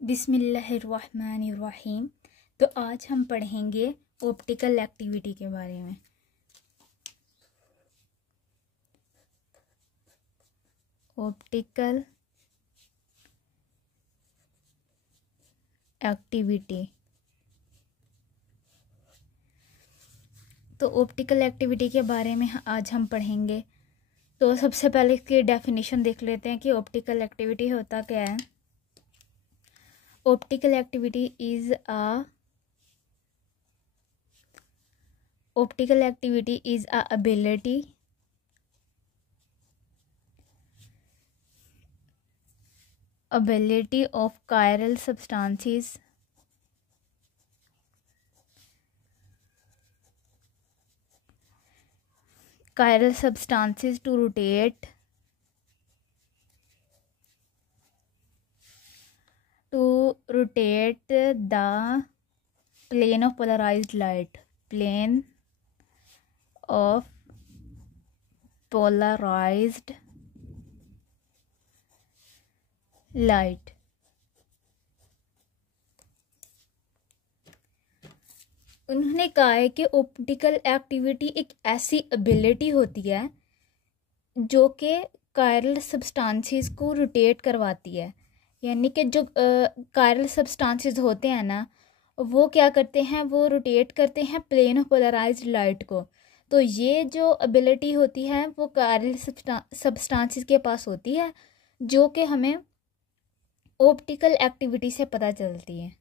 बिस्मिल्लाहिर्रहमानिर्रहीम। तो आज हम पढ़ेंगे ऑप्टिकल एक्टिविटी के बारे में। Optical activity. तो ऑप्टिकल एक्टिविटी के बारे में आज हम पढ़ेंगे। तो सबसे पहले इसकी डेफिनेशन देख लेते हैं कि ऑप्टिकल एक्टिविटी होता क्या है। Optical activity is a ability of chiral substances to rotate the plane of polarized light. उन्होंने कहा है कि ऑप्टिकल एक्टिविटी एक ऐसी एबिलिटी होती है जो कि कायरल सब्सटेंसेस को रोटेट करवाती है। यानी कि जो कायरल सब्सटेंसेस होते हैं ना, वो क्या करते हैं, वो रोटेट करते हैं प्लेन ऑफ पोलराइज्ड लाइट को। तो ये जो एबिलिटी होती है वो कायरल सब्सटेंसेस के पास होती है, जो कि हमें ऑप्टिकल एक्टिविटी से पता चलती है।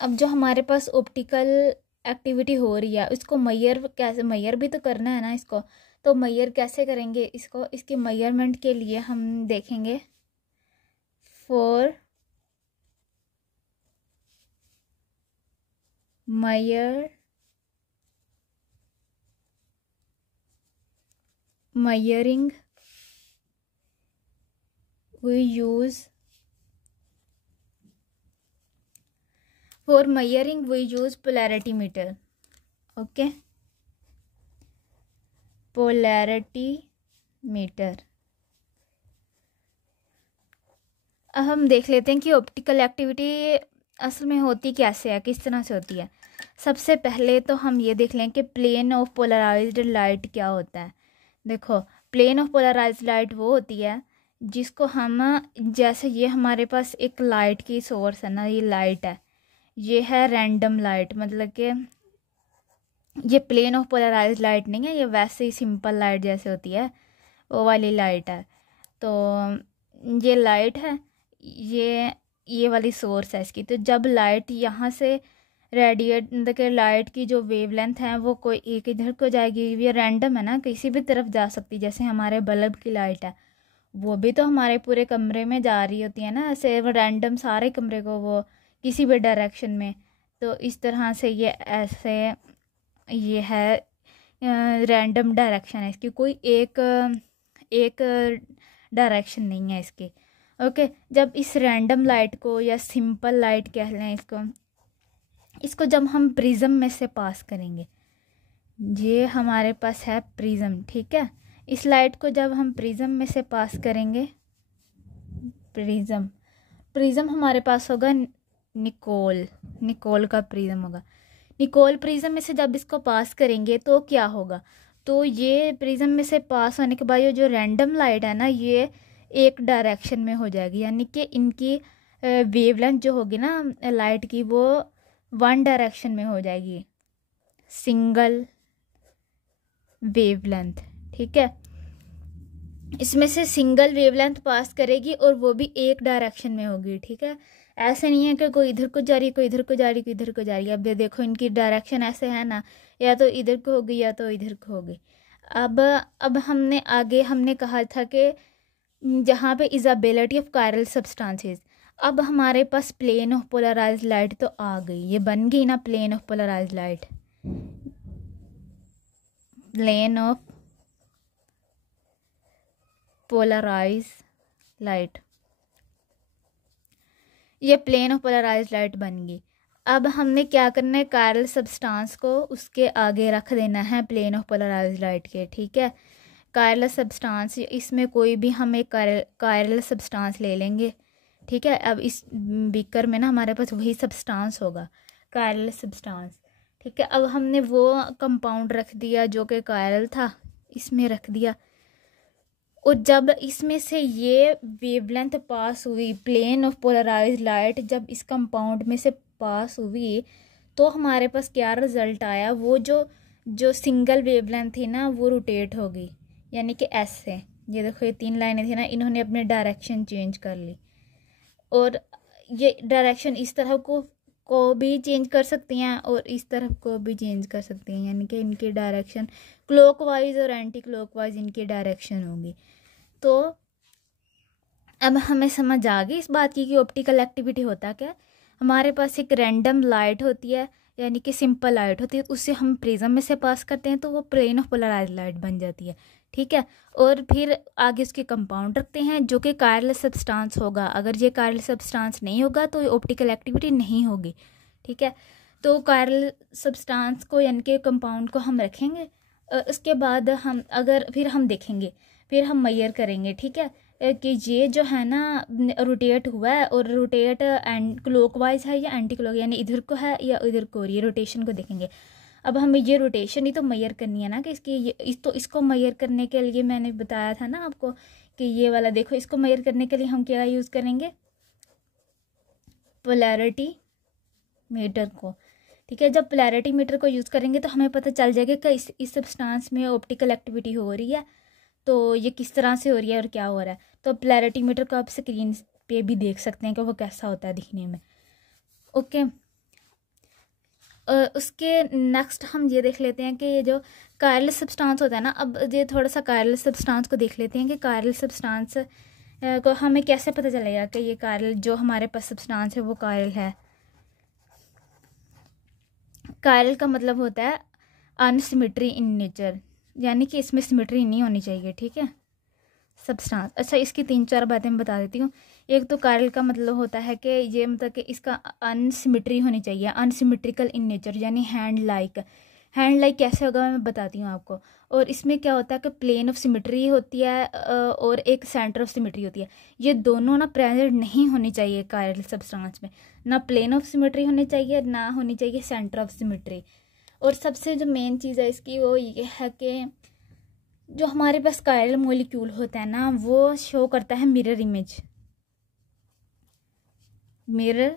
अब जो हमारे पास ऑप्टिकल एक्टिविटी हो रही है उसको मैयर भी तो करना है ना इसको। तो मैयर कैसे करेंगे इसको, इसके मैयरमेंट के लिए हम देखेंगे for मैयरिंग we use polarity meter. Okay, polarity meter। अब हम देख लेते हैं कि ऑप्टिकल एक्टिविटी असल में होती कैसे है, किस तरह से होती है। सबसे पहले तो हम ये देख लें कि प्लेन ऑफ पोलराइज्ड लाइट क्या होता है। देखो, प्लेन ऑफ पोलराइज्ड लाइट वो होती है जिसको हम, जैसे ये हमारे पास एक लाइट की सोर्स है ना, ये लाइट है, ये है रैंडम लाइट, मतलब कि ये प्लेन ऑफ पोलराइज्ड लाइट नहीं है, ये वैसे ही सिंपल लाइट जैसे होती है वो वाली लाइट है। तो ये लाइट है, ये वाली सोर्स है इसकी। तो जब लाइट यहाँ से रेडिएट, मतलब लाइट की जो वेवलेंथ है वो कोई एक इधर को जाएगी, ये रैंडम है ना, किसी भी तरफ जा सकती। जैसे हमारे बल्ब की लाइट है, वो भी तो हमारे पूरे कमरे में जा रही होती है ना, ऐसे वो रैंडम सारे कमरे को वो किसी भी डायरेक्शन में। तो इस तरह से ये ऐसे, ये है रैंडम डायरेक्शन है इसकी, कोई एक डायरेक्शन नहीं है इसकी। ओके, जब इस रैंडम लाइट को या सिंपल लाइट कह लें इसको जब हम प्रिज्म में से पास करेंगे, ये हमारे पास है प्रिज्म, ठीक है। इस लाइट को जब हम प्रिज्म में से पास करेंगे, प्रिज्म हमारे पास होगा निकोल का प्रिज्म होगा। निकोल प्रिज्म में से जब इसको पास करेंगे तो क्या होगा, तो ये प्रिज्म में से पास होने के बाद ये जो रैंडम लाइट है ना, ये एक डायरेक्शन में हो जाएगी। यानी कि इनकी वेवलेंथ जो होगी ना लाइट की, वो वन डायरेक्शन में हो जाएगी, सिंगल वेवलेंथ, ठीक है। इसमें से सिंगल वेवलेंथ पास करेगी और वो भी एक डायरेक्शन में होगी, ठीक है। ऐसे नहीं है कि कोई इधर को जा रही, कोई इधर को जा रही, कोई इधर को जा रही है। अब देखो इनकी डायरेक्शन ऐसे है ना, या तो इधर को होगी या तो इधर को होगी। अब हमने कहा था कि जहाँ पे इजाबिलिटी ऑफ कायरल सब्सटेंसेस, अब हमारे पास प्लेन ऑफ पोलराइज्ड लाइट तो आ गई, ये बन गई ना plane of polarised light. Plane of polarised light, ये प्लेन ऑफ पोलराइज्ड लाइट बन गई। अब हमने क्या करना है, कायरल सब्सटेंस को उसके आगे रख देना है प्लेन ऑफ पोलराइज्ड लाइट के, ठीक है। कायरल सब्सटेंस, इसमें कोई भी हम एक कायरल सब्सटेंस ले लेंगे, ठीक है। अब इस बीकर में ना हमारे पास वही सब्सटेंस होगा, कायरल सब्सटेंस। ठीक है, अब हमने वो कंपाउंड रख दिया जो कि कायरल था, इसमें रख दिया। और जब इसमें से ये वेवलेंथ पास हुई, प्लेन ऑफ पोलराइज्ड लाइट जब इस कंपाउंड में से पास हुई, तो हमारे पास क्या रिजल्ट आया, वो जो सिंगल वेवलेंथ थी ना वो रोटेट होगी, यानी कि ऐसे। ये देखो, ये 3 लाइनें थी ना, इन्होंने अपनी डायरेक्शन चेंज कर ली। और ये डायरेक्शन इस तरह को भी चेंज कर सकती हैं और इस तरफ को भी चेंज कर सकती हैं, यानी कि इनकी डायरेक्शन क्लॉकवाइज और एंटी क्लॉकवाइज इनकी डायरेक्शन होगी। तो अब हमें समझ आ गई इस बात की कि ऑप्टिकल एक्टिविटी होता क्या। हमारे पास एक रैंडम लाइट होती है, यानी कि सिंपल लाइट होती है, उससे हम प्रिज्म में से पास करते हैं तो वो प्लेन ऑफ पोलराइज्ड लाइट बन जाती है। ठीक है, और फिर आगे उसके कंपाउंड रखते हैं जो कि कायरल सब्सटेंस होगा। अगर ये कायरल सब्सटेंस नहीं होगा तो ये ऑप्टिकल एक्टिविटी नहीं होगी। ठीक है, तो कायरल सब्सटेंस को यानी कि कंपाउंड को हम रखेंगे। उसके बाद फिर हम देखेंगे, फिर हम मेजर करेंगे। ठीक है, कि ये जो है ना रोटेट हुआ है, और रोटेट एंड क्लॉकवाइज है या एंटी क्लॉक, यानी इधर को है या इधर को, ये रोटेशन को देखेंगे। अब हमें ये रोटेशन ही तो मेजर करनी है ना, कि इसको मेजर करने के लिए मैंने बताया था ना आपको कि ये वाला देखो, इसको मेजर करने के लिए हम क्या यूज़ करेंगे, पोलैरिटी मीटर को। ठीक है, जब पोलैरिटी मीटर को यूज़ करेंगे तो हमें पता चल जाएगा कि इस सब्सटेंस में ऑप्टिकल एक्टिविटी हो रही है, तो ये किस तरह से हो रही है और क्या हो रहा है। तो पोलैरिटी मीटर को आप स्क्रीन पे भी देख सकते हैं कि वो कैसा होता है दिखने में। ओके, उसके नेक्स्ट हम ये देख लेते हैं कि ये जो कायरल सब्सटेंस होता है ना, अब ये थोड़ा सा कायरल सब्सटेंस को देख लेते हैं कि कायरल सब्सटेंस को हमें कैसे पता चलेगा कि ये कायरल जो हमारे पास सब्सटेंस है वो कायरल है। कायरल का मतलब होता है अनसिमेट्री इन नेचर, यानी कि इसमें सिमेट्री नहीं होनी चाहिए। ठीक है, सब्सटेंस। अच्छा, इसकी 3-4 बातें मैं बता देती हूँ। एक तो कायरल का मतलब होता है कि ये मतलब कि इसका अनसिमेट्री होनी चाहिए, अनसिमेट्रिकल इन नेचर, यानी हैंड लाइक। हैंड लाइक कैसे होगा मैं बताती हूँ आपको। और इसमें क्या होता है कि प्लेन ऑफ सिमेट्री होती है और एक सेंटर ऑफ सिमेट्री होती है। ये दोनों ना प्रेजेंट नहीं होनी चाहिए कायरल सब्सटेंस में, ना प्लेन ऑफ सिमेट्री होनी चाहिए, ना होनी चाहिए सेंटर ऑफ सिमेट्री। और सबसे जो मेन चीज़ है इसकी वो ये है कि जो हमारे पास कायरल मॉलिक्यूल होता है ना वो शो करता है mirror image. Mirror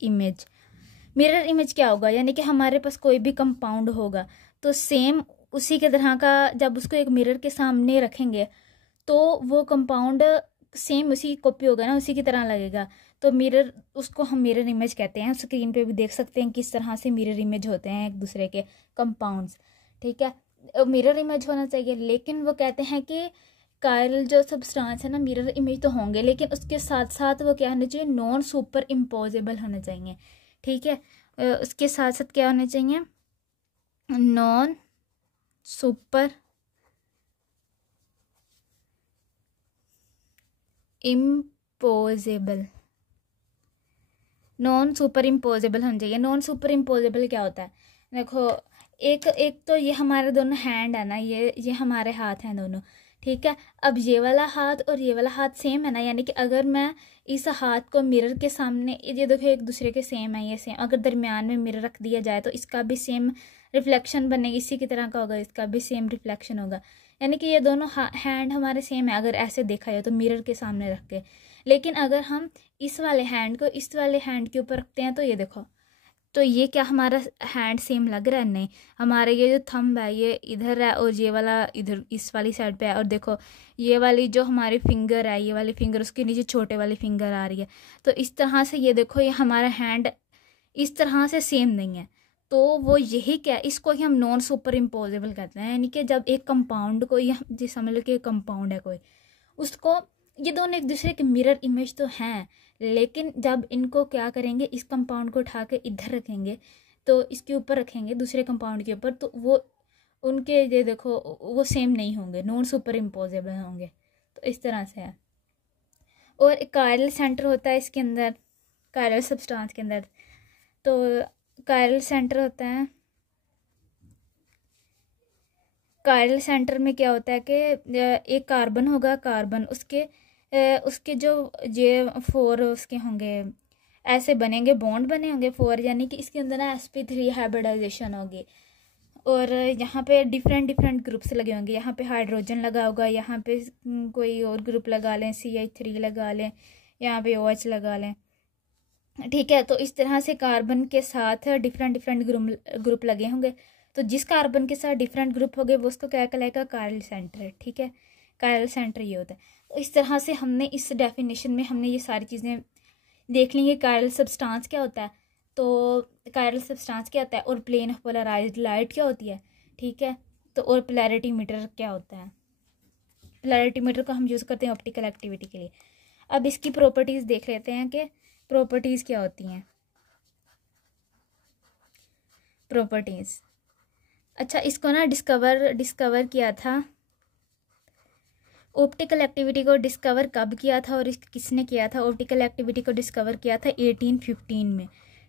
image, mirror image क्या होगा, यानी कि हमारे पास कोई भी कंपाउंड होगा तो सेम उसी के तरह का जब उसको एक मिरर के सामने रखेंगे तो वो कंपाउंड सेम उसी कॉपी होगा ना, उसी की तरह लगेगा। तो मिरर, उसको हम मिरर इमेज कहते हैं। स्क्रीन पे भी देख सकते हैं किस तरह से मिरर इमेज होते हैं एक दूसरे के कंपाउंड्स। ठीक है, मिरर इमेज होना चाहिए, लेकिन वो कहते हैं कि कायरल जो सब्सटेंस है ना मिरर इमेज तो होंगे, लेकिन उसके साथ साथ वो क्या होना चाहिए, नॉन सुपर इम्पोजेबल होने चाहिए। ठीक है, उसके साथ साथ क्या होने चाहिए, non super imposable, non super imposable होना चाहिए। नॉन सुपर इम्पोजेबल क्या होता है, देखो एक तो ये हमारे दोनों हैंड है ना, ये हमारे हाथ हैं दोनों। ठीक है, अब ये वाला हाथ और ये वाला हाथ सेम है ना, यानी कि अगर मैं इस हाथ को मिरर के सामने, ये देखो एक दूसरे के सेम है, ये सेम, अगर दरमियान में मिरर रख दिया जाए तो इसका भी सेम रिफ्लेक्शन बनेगी, इसी की तरह का होगा, इसका भी सेम रिफ्लेक्शन होगा। यानी कि ये दोनों हैंड हमारे सेम है अगर ऐसे देखा जाए तो मिरर के सामने रख के। लेकिन अगर हम इस वाले हैंड को इस वाले हैंड के ऊपर रखते हैं तो ये देखो, तो ये क्या हमारा हैंड सेम लग रहा है, नहीं। हमारे ये जो थंब है ये इधर है और ये वाला इधर इस वाली साइड पे है, और देखो ये वाली जो हमारी फिंगर है, ये वाली फिंगर उसके नीचे छोटे वाली फिंगर आ रही है। तो इस तरह से ये देखो, ये हमारा हैंड इस तरह से सेम नहीं है। तो वो यही क्या, इसको ही हम नॉन सुपर इम्पोजेबल कहते हैं। यानी कि जब एक कंपाउंड को, ये जी समझ लो कि एक कंपाउंड है कोई, उसको, ये दोनों एक दूसरे के मिरर इमेज तो हैं, लेकिन जब इनको क्या करेंगे, इस कंपाउंड को उठा के इधर रखेंगे, तो इसके ऊपर रखेंगे दूसरे कंपाउंड के ऊपर, तो वो उनके ये देखो वो सेम नहीं होंगे, नॉन सुपर इम्पोजेबल होंगे। तो इस तरह से है। और एक कायरल सेंटर होता है इसके अंदर, कायरल सब्सटेंस के अंदर। तो कायरल सेंटर होता है, कायरल सेंटर में क्या होता है कि एक कार्बन होगा, कार्बन उसके उसके जो ये 4 उसके होंगे, ऐसे बनेंगे, बॉन्ड बने होंगे 4, यानी कि इसके अंदर ना sp3 हाइब्रिडाइजेशन होगी। और यहाँ पे डिफरेंट डिफरेंट ग्रुप्स लगे होंगे, यहाँ पे हाइड्रोजन लगा होगा, यहाँ पे कोई और ग्रुप लगा लें, CH3 लगा लें, यहाँ पे OH लगा लें, ठीक है। तो इस तरह से कार्बन के साथ डिफरेंट डिफरेंट ग्रुप लगे होंगे। तो जिस कार्बन के साथ डिफरेंट ग्रुप हो गए वो उसको क्या कहलाएगा, कायरल सेंटर, ठीक है। कायरल सेंटर ये होता है। तो इस तरह से हमने इस डेफिनेशन में हमने ये सारी चीज़ें देख ली। कायरल सब्सटेंस क्या होता है, तो कायरल सब्सटेंस क्या होता है, और प्लेन ऑफ पोलराइज्ड लाइट क्या होती है, ठीक है। तो और पोलैरिटी मीटर क्या होता है। पोलैरिटी मीटर को हम यूज़ करते हैं ऑप्टिकल एक्टिविटी के लिए। अब इसकी प्रॉपर्टीज़ देख लेते हैं कि प्रॉपर्टीज़ क्या होती हैं। प्रॉपर्टीज़, अच्छा, इसको ना डिस्कवर किया था, ऑप्टिकल एक्टिविटी को डिस्कवर कब किया था और किसने किया था। ऑप्टिकल एक्टिविटी को डिस्कवर किया था 1815 में,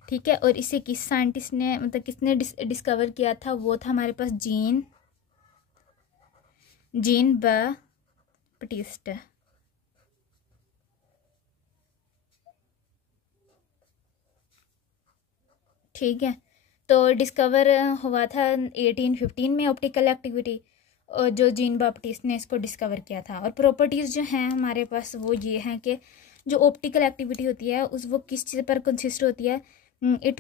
ठीक है। और इसे किस साइंटिस्ट ने, मतलब किसने डिस्कवर किया था, वो था हमारे पास जीन बाप्टिस्ट, ठीक है। तो डिस्कवर हुआ था 1815 में ऑप्टिकल एक्टिविटी, और जो जीन बाप्टिस्ट ने इसको डिस्कवर किया था। और प्रॉपर्टीज़ जो हैं हमारे पास वो ये हैं कि जो ऑप्टिकल एक्टिविटी होती है वो किस चीज़ पर कंसिस्ट होती है। It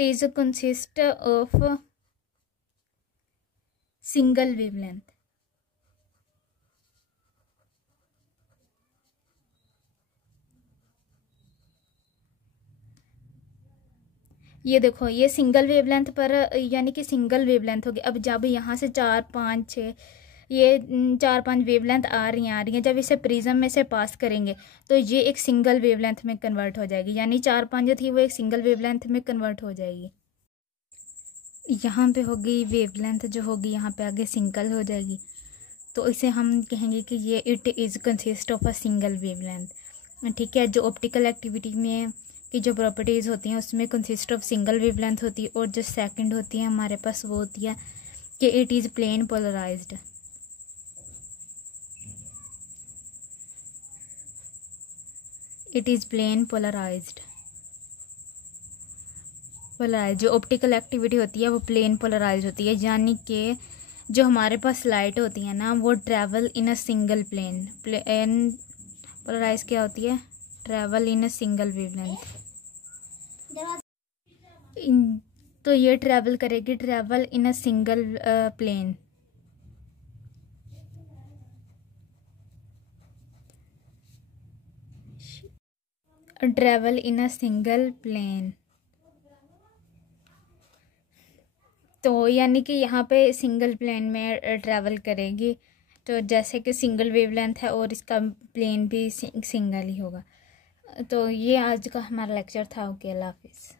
is consist of single wavelength. ये देखो, ये सिंगल वेवलेंथ पर, यानी कि सिंगल वेवलेंथ होगी। अब जब यहाँ से 4 5 6 ये 4 5 वेवलेंथ आ रही हैं, जब इसे प्रिज्म में से पास करेंगे तो ये एक सिंगल वेवलेंथ में कन्वर्ट हो जाएगी, यानी 4 5 जो थी वो एक सिंगल वेवलेंथ में कन्वर्ट हो जाएगी। यहाँ पे होगी वेवलेंथ जो होगी, यहाँ पे आगे सिंगल हो जाएगी, तो इसे हम कहेंगे कि ये it is consist of a single wavelength, ठीक है। जो ऑप्टिकल एक्टिविटी में की जो प्रॉपर्टीज़ होती हैं उसमें कंसिस्ट ऑफ सिंगल वेवलेंथ होती है। और जो सेकंड होती है हमारे पास वो होती है कि it is plane polarised. It is plane polarised. जो ऑप्टिकल एक्टिविटी होती है वो प्लेन पोलराइज होती है, यानी कि जो हमारे पास लाइट होती है ना वो travel in a single plane polarise क्या होती है, travel in a single wavelength. तो ये ट्रैवल करेगी, travel in a single plane. Travel in a single plane, तो यानी कि यहाँ पे सिंगल प्लेन में ट्रैवल करेगी। तो जैसे कि सिंगल वेवलेंथ है और इसका प्लेन भी सिंगल ही होगा। तो ये आज का हमारा लेक्चर था। ओके, अल्लाह हाफिज़।